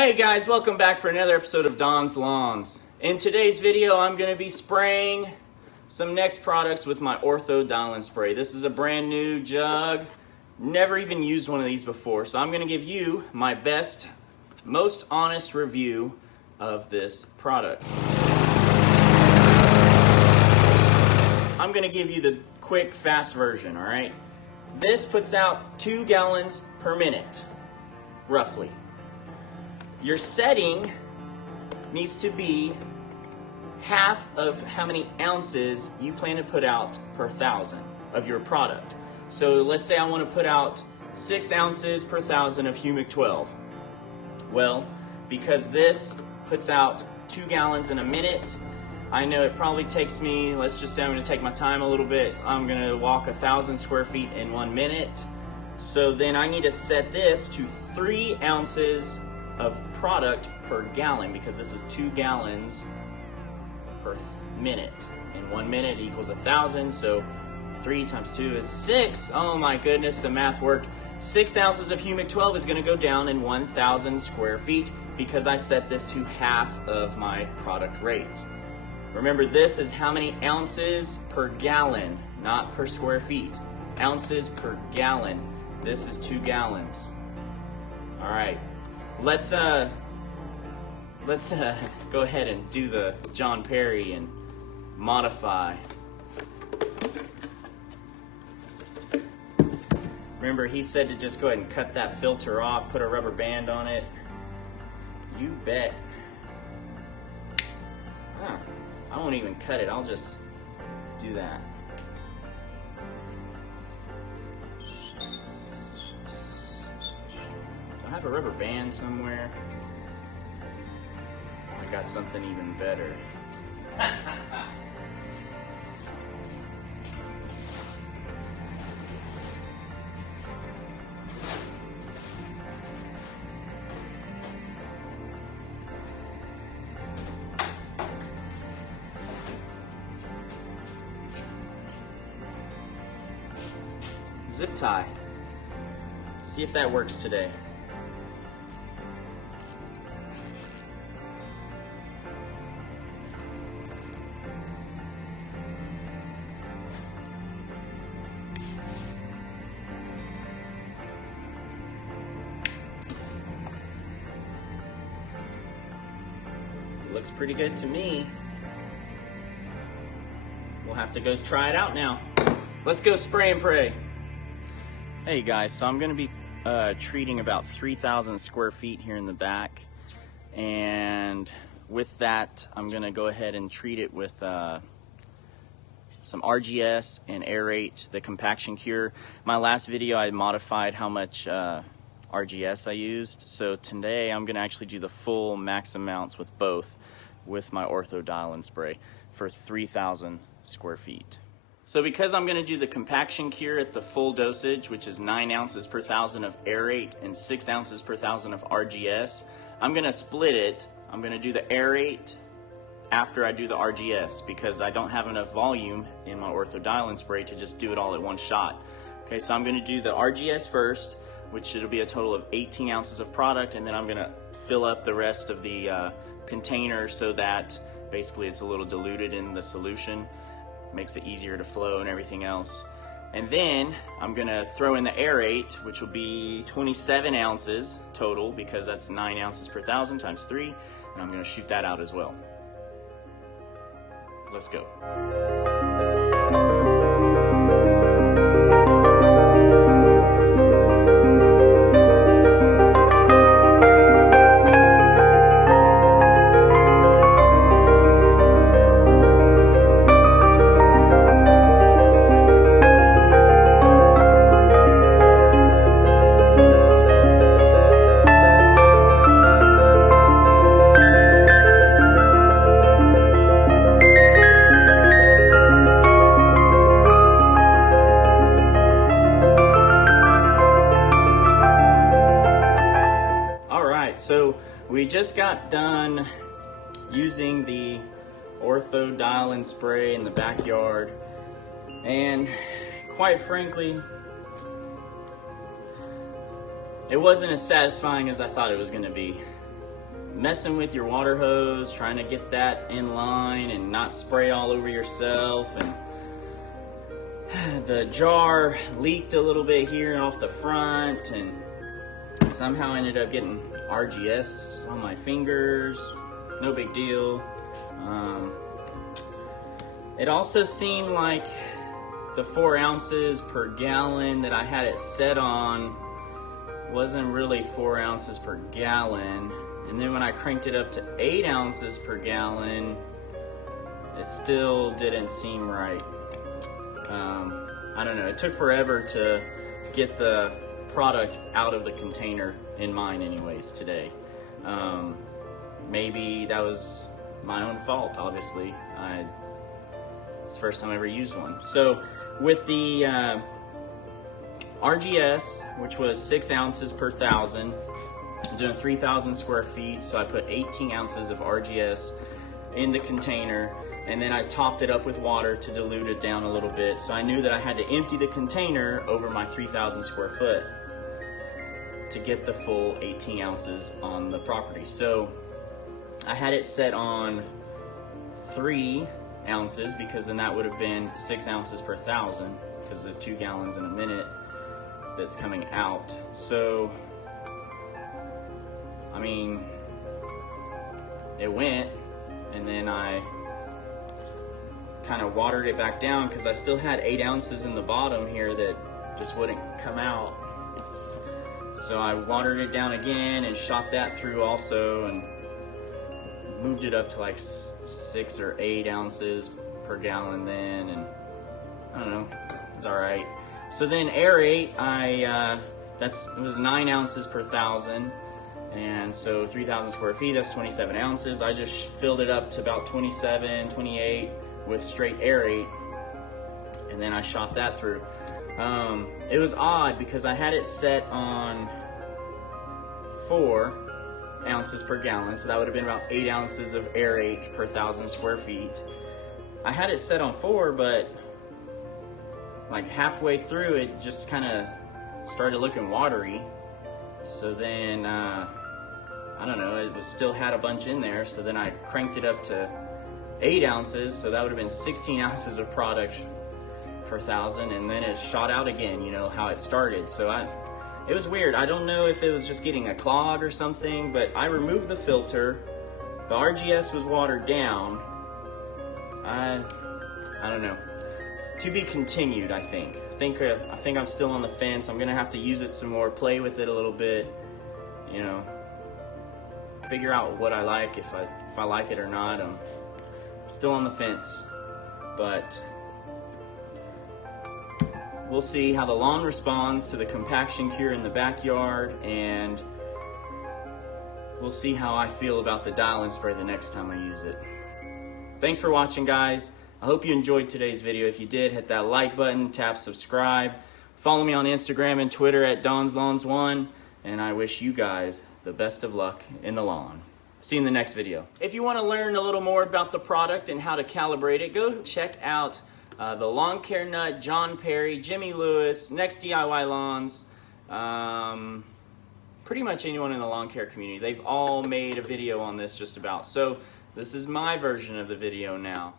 Hey guys, welcome back for another episode of Don's Lawns. In today's video, I'm going to be spraying some N-Ext products with my Ortho Dial-N-Spray. This is a brand new jug. Never even used one of these before, so I'm going to give you my best, most honest review of this product. I'm going to give you the quick, fast version, all right? This puts out 2 gallons per minute, roughly. Your setting needs to be half of how many ounces you plan to put out per 1,000 of your product. So let's say I want to put out 6 ounces per 1,000 of Humic 12. Well, because this puts out 2 gallons in a minute, I know it probably takes me, let's just say I'm going to take my time a little bit. I'm going to walk 1,000 square feet in 1 minute. So then I need to set this to 3 ounces of product per gallon, because this is 2 gallons per minute. In 1 minute equals 1,000, so 3 times 2 is 6. Oh my goodness, the math worked. 6 ounces of Humic 12 is going to go down in 1,000 square feet because I set this to half of my product rate. Remember, this is how many ounces per gallon, not per square feet. Ounces per gallon. This is 2 gallons. All right. Let's go ahead and do the John Perry and modify. Remember, he said to just go ahead and cut that filter off, put a rubber band on it. You bet. Huh. I won't even cut it, I'll just do that. I have a rubber band somewhere. I got something even better. Zip tie. See if that works today. Looks pretty good to me. We'll have to go try it out now. Let's go spray and pray. Hey guys, so I'm going to be treating about 3,000 square feet here in the back, and with that I'm going to go ahead and treat it with some RGS and Air8, the Compaction Cure. My last video I modified how much RGS I used, so today I'm going to actually do the full max amounts with both with my Ortho Dial-N-Spray for 3,000 square feet. So because I'm going to do the Compaction Cure at the full dosage, which is 9 ounces per 1,000 of Air8 and 6 ounces per 1,000 of RGS, I'm going to split it. I'm going to do the Air8 after I do the RGS because I don't have enough volume in my Ortho Dial-N-Spray to just do it all at one shot. Okay, so I'm going to do the RGS first, which it'll be a total of 18 ounces of product, and then I'm going to fill up the rest of the container so that basically it's a little diluted in the solution. Makes it easier to flow and everything else. And then I'm gonna throw in the Air8, which will be 27 ounces total because that's 9 ounces per 1,000 times 3, and I'm gonna shoot that out as well. Let's go. So we just got done using the Ortho Dial-N-Spray in the backyard, and quite frankly, it wasn't as satisfying as I thought it was going to be. messing with your water hose, trying to get that in line and not spray all over yourself, and the jar leaked a little bit here off the front, and somehow ended up getting RGS on my fingers. No big deal. It also seemed like the 4 ounces per gallon that I had it set on wasn't really 4 ounces per gallon. And then when I cranked it up to 8 ounces per gallon, it still didn't seem right. I don't know, it took forever to get the product out of the container, in mine anyways, today. Maybe that was my own fault, obviously. It's the first time I ever used one. So with the RGS, which was 6 ounces per 1,000, I'm doing 3,000 square feet, so I put 18 ounces of RGS in the container, and then I topped it up with water to dilute it down a little bit. So I knew that I had to empty the container over my 3,000 square foot to get the full 18 ounces on the property. So I had it set on 3 ounces, because then that would have been 6 ounces per 1,000, because of the 2 gallons in a minute that's coming out. So, I mean, it went, and then I kind of watered it back down because I still had 8 ounces in the bottom here that just wouldn't come out. So I watered it down again and shot that through also, and moved it up to like 6 or 8 ounces per gallon then, and I don't know, it's all right. So then Air8, it was 9 ounces per 1,000, and so 3,000 square feet, that's 27 ounces. I just filled it up to about 27, 28 with straight Air8, and then I shot that through. It was odd because I had it set on 4 ounces per gallon, so that would have been about 8 ounces of Air8 per 1,000 square feet. I had it set on 4, but like halfway through it just kind of started looking watery. So then I don't know, it still had a bunch in there, so then I cranked it up to 8 ounces, so that would have been 16 ounces of product per 1,000, and then it shot out again, you know how it started. So it was weird. I don't know if it was just getting a clog or something, but I removed the filter. The RGS was watered down. I don't know. To be continued, I think. I think I'm still on the fence. I'm gonna have to use it some more, play with it a little bit, you know, figure out what I like, if I like it or not. I'm still on the fence, but we'll see how the lawn responds to the compaction cure in the backyard, and we'll see how I feel about the Dial-N-Spray the next time I use it. Thanks for watching, guys. I hope you enjoyed today's video. If you did, hit that like button, tap subscribe. Follow me on Instagram and Twitter at DonsLawns1, and I wish you guys the best of luck in the lawn. See you in the next video. If you want to learn a little more about the product and how to calibrate it, go check out the Lawn Care Nut, John Perry, Jimmy Lewis, Next DIY Lawns, pretty much anyone in the lawn care community. They've all made a video on this just about. So this is my version of the video now.